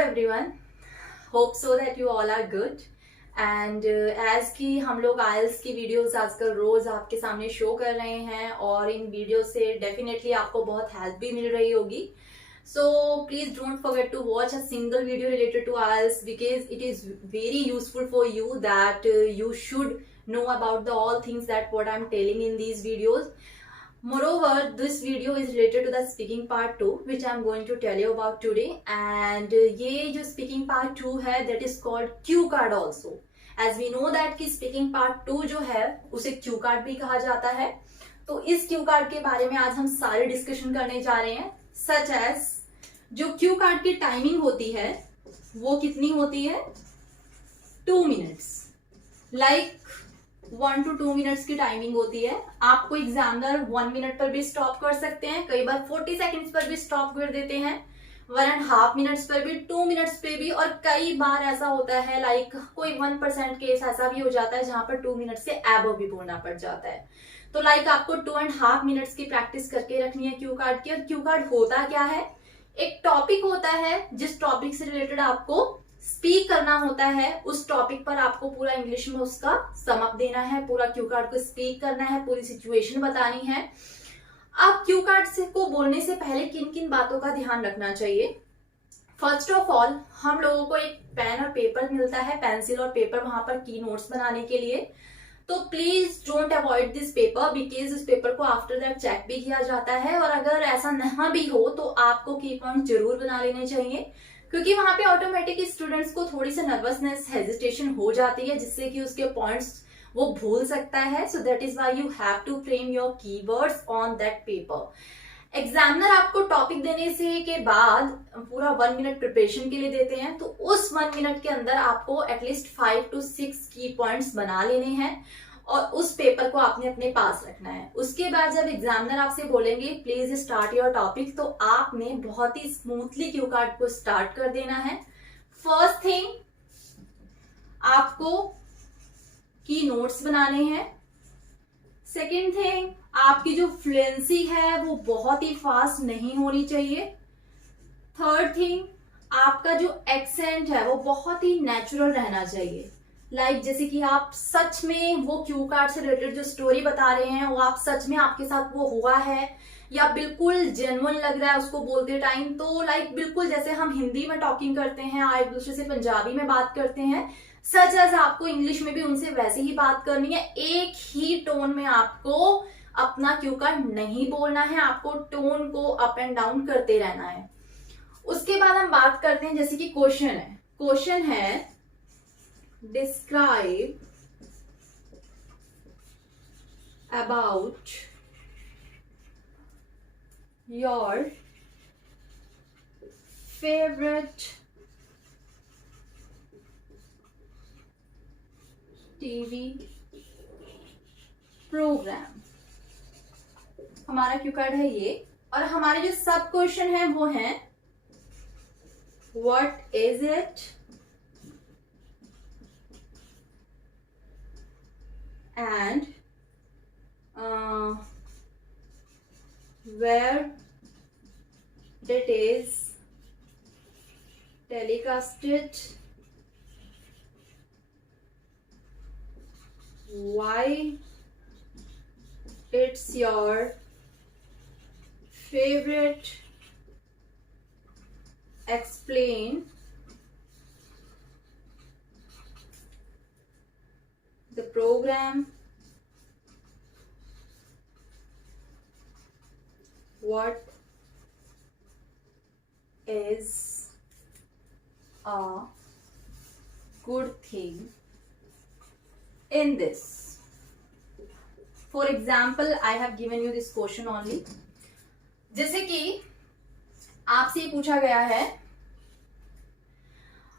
everyone. Hope so that you all are good. And as कि हम लोग आइल्स की वीडियोस आजकल रोज आपके सामने शो कर रहे हैं और इन वीडियो से डेफिनेटली आपको बहुत हेल्प भी मिल रही होगी. So please don't forget to watch a single video related to IELTS because it is very useful for you that you should know about the all things that what I'm telling in these videos. Moreover, this video is related to the speaking part 2 which I'm going to tell you about today. And ये जो speaking part 2 है that is called cue card also. As we know that कि speaking part 2 जो है उसे cue card भी कहा जाता है. तो इस cue card के बारे में आज हम सारे डिस्कशन करने जा रहे हैं. Such as जो क्यू कार्ड की टाइमिंग होती है वो कितनी होती है 2 मिनट्स. लाइक 1 to 2 मिनट्स की टाइमिंग होती है. आपको एग्जामिनर 1 मिनट पर भी स्टॉप कर सकते हैं, कई बार 40 सेकेंड्स पर भी स्टॉप कर देते हैं, 1.5 मिनट्स पर भी, 2 मिनट्स पे भी, और कई बार ऐसा होता है लाइक कोई 1% केस ऐसा भी हो जाता है जहां पर 2 मिनट से एबव भी बोलना पड़ जाता है. तो लाइक आपको 2.5 मिनट्स की प्रैक्टिस करके रखनी है क्यू कार्ड की. और क्यू कार्ड होता क्या है, एक टॉपिक होता है जिस टॉपिक से रिलेटेड आपको स्पीक करना होता है. उस टॉपिक पर आपको पूरा इंग्लिश में उसका सम अप देना है, पूरा क्यू कार्ड को स्पीक करना है, पूरी सिचुएशन बतानी है. अब क्यू कार्ड से को बोलने से पहले किन किन बातों का ध्यान रखना चाहिए. फर्स्ट ऑफ ऑल हम लोगों को एक पेन और पेपर मिलता है, पेंसिल और पेपर, वहां पर की नोट्स बनाने के लिए. तो please don't avoid this paper because इस पेपर को आफ्टर दैट चेक भी किया जाता है. और अगर ऐसा नहीं भी हो तो आपको की पॉइंट जरूर बना लेने चाहिए, क्योंकि वहां पे ऑटोमेटिक स्टूडेंट्स को थोड़ी सी नर्वसनेस, हेजिटेशन हो जाती है जिससे कि उसके पॉइंट्स वो भूल सकता है. So that is why you have to frame your keywords on that paper. Examiner आपको टॉपिक देने से के बाद पूरा 1 मिनट प्रिपरेशन के लिए देते हैं, तो उस 1 मिनट के अंदर आपको एटलीस्ट 5 to 6 की पॉइंट्स बना लेने हैं और उस पेपर को आपने अपने पास रखना है. उसके बाद जब एग्जामिनर आपसे बोलेंगे प्लीज स्टार्ट योर टॉपिक, तो आपने बहुत ही स्मूथली क्यू कार्ड को स्टार्ट कर देना है. फर्स्ट थिंग आपको की नोट्स बनाने हैं. सेकेंड थिंग आपकी जो फ्लुएंसी है वो बहुत ही फास्ट नहीं होनी चाहिए. थर्ड थिंग आपका जो एक्सेंट है वो बहुत ही नेचुरल रहना चाहिए. लाइक जैसे कि आप सच में वो क्यू कार्ड से रिलेटेड जो स्टोरी बता रहे हैं वो आप सच में आपके साथ वो हुआ है या बिल्कुल जेन्युइन लग रहा है उसको बोलते टाइम. तो लाइक बिल्कुल जैसे हम हिंदी में टॉकिंग करते हैं, एक दूसरे से पंजाबी में बात करते हैं, सच एज आपको इंग्लिश में भी उनसे वैसे ही बात करनी है. एक ही टोन में आपको अपना क्यू कार्ड नहीं बोलना है, आपको टोन को अप एंड डाउन करते रहना है. उसके बाद हम बात करते हैं जैसे कि क्वेश्चन है. क्वेश्चन है describe about your favourite TV programme. हमारा क्यू कार्ड है ये. और हमारे जो सब क्वेश्चन है वो है what is it, and where it is telecasted, why it's your favorite, explain the program, what is a good thing in this. For example, I have given you this question only. जैसे कि आपसे पूछा गया है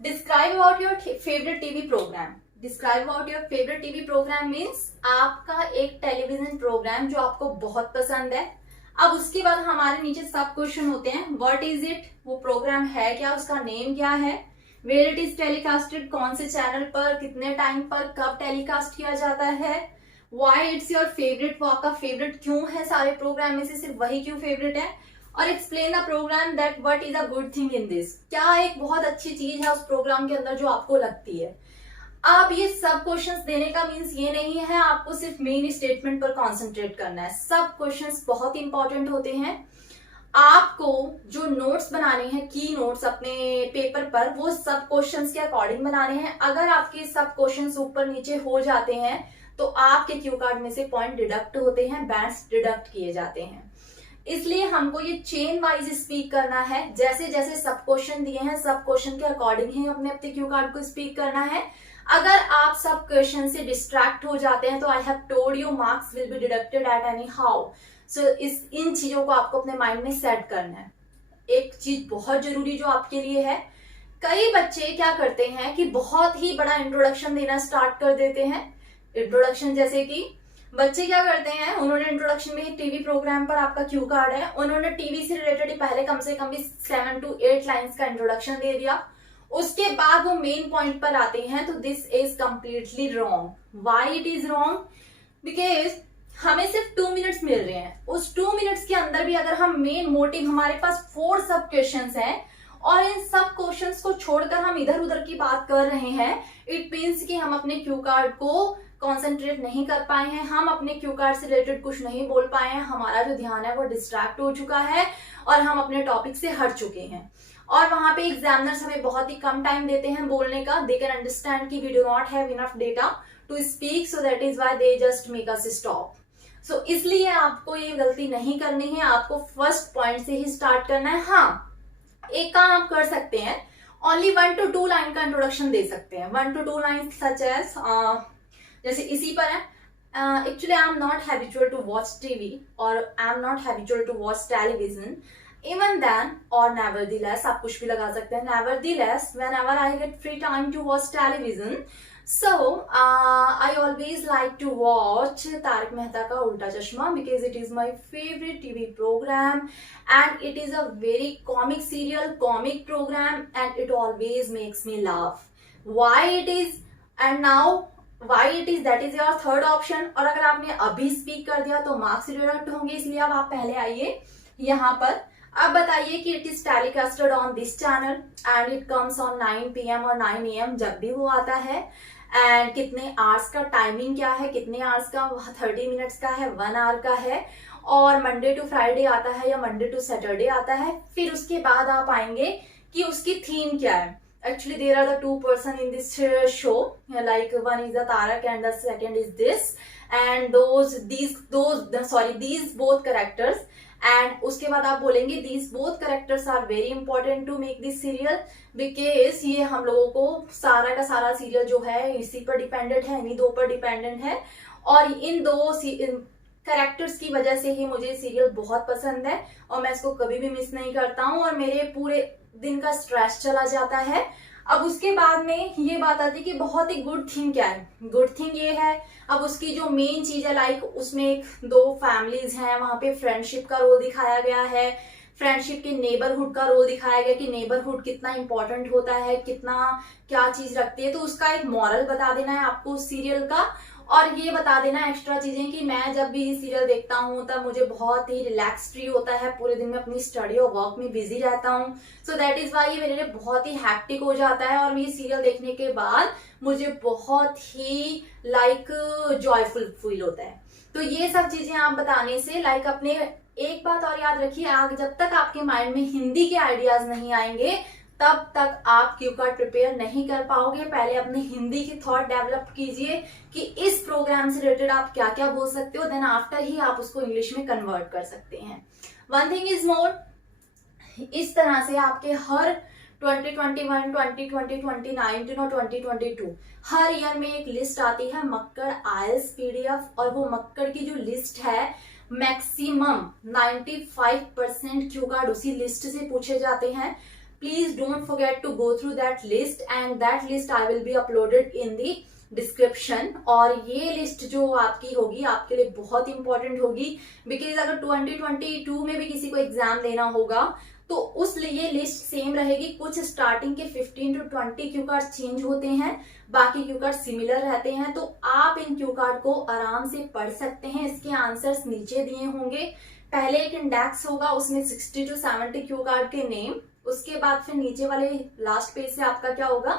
describe about your favourite TV programme. Describe about your favourite TV programme means आपका एक television programme जो आपको बहुत पसंद है. अब उसके बाद हमारे नीचे सब क्वेश्चन होते हैं. व्हाट इज इट, वो प्रोग्राम है क्या, उसका नेम क्या है, वेयर इट इज टेलीकास्टेड, कौन से चैनल पर, कितने टाइम पर, कब टेलीकास्ट किया जाता है, व्हाई इट्स योर फेवरेट, वो आपका फेवरेट क्यों है, सारे प्रोग्राम में से सिर्फ वही क्यों फेवरेट है, और explain the programme that what is a good thing in this, क्या एक बहुत अच्छी चीज है उस प्रोग्राम के अंदर जो आपको लगती है। आप ये सब क्वेश्चंस देने का मीन्स ये नहीं है आपको सिर्फ मेन स्टेटमेंट पर कॉन्सेंट्रेट करना है, सब क्वेश्चंस बहुत इंपॉर्टेंट होते हैं। आपको जो नोट्स बनाने हैं, की नोट्स अपने पेपर पर, वो सब क्वेश्चंस के अकॉर्डिंग बनाने हैं। अगर आपके सब क्वेश्चंस ऊपर नीचे हो जाते हैं तो आपके क्यू कार्ड में से पॉइंट डिडक्ट होते हैं, बैंड्स डिडक्ट किए जाते हैं। इसलिए हमको ये चेन वाइज स्पीक करना है, जैसे जैसे सब क्वेश्चन दिए हैं सब क्वेश्चन के अकॉर्डिंग ही अपने अपने क्यू कार्ड को स्पीक करना है। अगर आप सब क्वेश्चन से डिस्ट्रैक्ट हो जाते हैं तो I have told you marks will be deducted at any how. So इन चीजों को आपको अपने माइंड में सेट करना है। एक चीज बहुत जरूरी जो आपके लिए है, कई बच्चे क्या करते हैं कि बहुत ही बड़ा इंट्रोडक्शन देना स्टार्ट कर देते हैं। इंट्रोडक्शन जैसे कि बच्चे क्या करते हैं, उन्होंने इंट्रोडक्शन में टीवी प्रोग्राम पर आपका क्यू कार्ड है, उन्होंने टीवी से रिलेटेड पहले कम से कम भी 7 to 8 लाइंस का इंट्रोडक्शन दे दिया। उसके बाद वो मेन पॉइंट पर आते हैं तो this is completely wrong. Why it is wrong? Because हमें सिर्फ 2 मिनट्स मिल रहे हैं, उस 2 मिनट्स के अंदर भी अगर हम मेन मोटिव, हमारे पास 4 सब क्वेश्चंस हैं और इन सब क्वेश्चंस को छोड़कर हम इधर उधर की बात कर रहे हैं, इट मीन्स कि हम अपने क्यू कार्ड को कॉन्सेंट्रेट नहीं कर पाए हैं, हम अपने क्यू कार्ड से रिलेटेड कुछ नहीं बोल पाए हैं, हमारा जो ध्यान है वो डिस्ट्रैक्ट हो चुका है और हम अपने टॉपिक से हट चुके हैं। और वहां पे एग्जामिनर्स हमें बहुत ही कम टाइम देते हैं बोलने का। दे कैन अंडरस्टैंड कि we do not have enough data to speak, so that is why they just make us stop. So इसलिए आपको ये गलती नहीं करनी है, आपको फर्स्ट पॉइंट से ही स्टार्ट करना है। हाँ, एक काम आप कर सकते हैं, ओनली 1 to 2 लाइन का इंट्रोडक्शन दे सकते हैं। 1 to 2 लाइन सच एज, जैसे इसी पर है, actually I am not habitual to watch TV और I am not habitual to watch television, even then or nevertheless, आप कुछ भी लगा सकते हैं। nevertheless, whenever I get free time to watch television, so I always like to watch Tarak Mehta का उल्टा चश्मा because it is my favorite TV program and it is a very comic serial, comic program and it always makes me laugh. Why it is, and now why it is, that is your third option। और अगर आपने अभी speak कर दिया तो marks deduct होंगे, इसलिए अब आप पहले आइए यहाँ पर। अब बताइए कि it is telecasted on this channel and it comes on 9 PM और 9 AM जब भी वो आता है। एंड कितने आवर्स का टाइमिंग क्या है, कितने आवर्स का, 30 मिनट्स का है, 1 आवर का है, और मंडे टू फ्राइडे आता है या मंडे टू सैटरडे आता है। फिर उसके बाद आप आएंगे कि उसकी थीम क्या है। Actually, there are the 2 person in this show, like one is the Tarak and the second is this, and these both characters, and उसके बाद आप बोलेंगे these both characters are very important to make this serial because ये हम लोगों को सारा का सारा सीरियल जो है इसी पर डिपेंडेंट है, इन्हीं 2 पर डिपेंडेंट है, और इन 2 कैरेक्टर्स की वजह से ही मुझे सीरियल बहुत पसंद है और मैं इसको कभी भी मिस नहीं करता हूँ और मेरे पूरे दिन का स्ट्रेस चला जाता है। अब उसके बाद में ये बात आती है कि बहुत ही गुड थिंग क्या है। गुड थिंग ये है, अब उसकी जो मेन चीज है, लाइक उसमें 2 फैमिलीज हैं, वहां पे फ्रेंडशिप का रोल दिखाया गया है, फ्रेंडशिप के नेबरहुड का रोल दिखाया गया कि नेबरहुड कितना इंपॉर्टेंट होता है, कितना क्या चीज रखती है। तो उसका एक मॉरल बता देना है आपको उस सीरियल का, और ये बता देना एक्स्ट्रा चीजें कि मैं जब भी सीरियल देखता हूँ तब मुझे बहुत ही रिलैक्स फ्री होता है, पूरे दिन में अपनी स्टडी और वर्क में बिजी रहता हूँ। सो दैट इज वाई ये मेरे लिए बहुत ही हैक्टिक हो जाता है और ये सीरियल देखने के बाद मुझे बहुत ही जॉयफुल फील होता है। तो ये सब चीजें आप बताने से अपने, एक बात और याद रखिए, जब तक आपके माइंड में हिंदी के आइडियाज नहीं आएंगे तब तक आप क्यू कार्ड प्रिपेयर नहीं कर पाओगे। पहले अपने हिंदी की थॉट डेवलप कीजिए कि इस प्रोग्राम से रिलेटेड आप क्या क्या बोल सकते हो, देन आफ्टर ही आप उसको इंग्लिश में कन्वर्ट कर सकते हैं। वन थिंग इज मोर, इस तरह से आपके हर 2021, 2020, 2019 और 2022 हर ईयर में एक लिस्ट आती है मक्कड़ आईएलटीएस PDF, और वो मक्कड़ की जो लिस्ट है मैक्सिमम 95% क्यू कार्ड उसी लिस्ट से पूछे जाते हैं। Please don't forget to go through that list and that list I will be uploaded in the description। और ये लिस्ट जो आपकी होगी आपके लिए बहुत इंपॉर्टेंट होगी, बिकॉज अगर 2022 में भी किसी को एग्जाम देना होगा तो उस लिए लिस्ट सेम रहेगी। कुछ स्टार्टिंग के 15 to 20 क्यू कार्ड चेंज होते हैं, बाकी क्यू कार्ड सिमिलर रहते हैं। तो आप इन क्यू कार्ड को आराम से पढ़ सकते हैं। इसके आंसर्स नीचे दिए होंगे। पहले एक इंडेक्स होगा, उसमें 60 to 70 क्यू कार्ड के नेम, उसके बाद फिर नीचे वाले लास्ट पेज से आपका क्या होगा,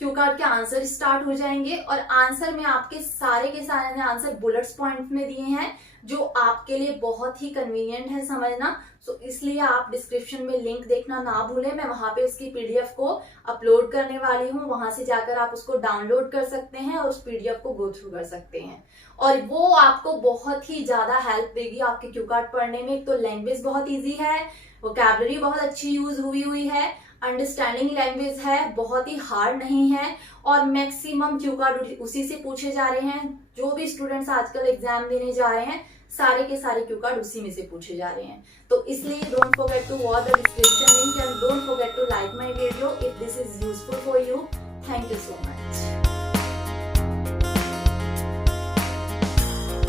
क्यू कार्ड के आंसर स्टार्ट हो जाएंगे। और आंसर में आपके के सारे आंसर बुलेट्स पॉइंट में दिए हैं, जो आपके लिए बहुत ही कन्वीनियंट है समझना। सो इसलिए आप डिस्क्रिप्शन में लिंक देखना ना भूलें। मैं वहां पे उसकी पीडीएफ को अपलोड करने वाली हूँ, वहां से जाकर आप उसको डाउनलोड कर सकते हैं और उस पीडीएफ को गो थ्रू कर सकते हैं। और वो आपको बहुत ही ज्यादा हेल्प देगी आपके क्यू कार्ड पढ़ने में। एक तो लैंग्वेज बहुत ईजी है, वोकैबुलरी बहुत अच्छी यूज हुई है, अंडरस्टैंडिंग लैंग्वेज है, बहुत ही हार्ड नहीं है, और मैक्सिमम क्यू कार्ड उसी से पूछे जा रहे हैं। जो भी स्टूडेंट्स आजकल एग्जाम देने जा रहे हैं, सारे के सारे क्यू कार्ड उसी में से पूछे जा रहे हैं। तो इसलिए don't forget to watch the description link and don't forget to like my video if this is useful for you. Thank you so much.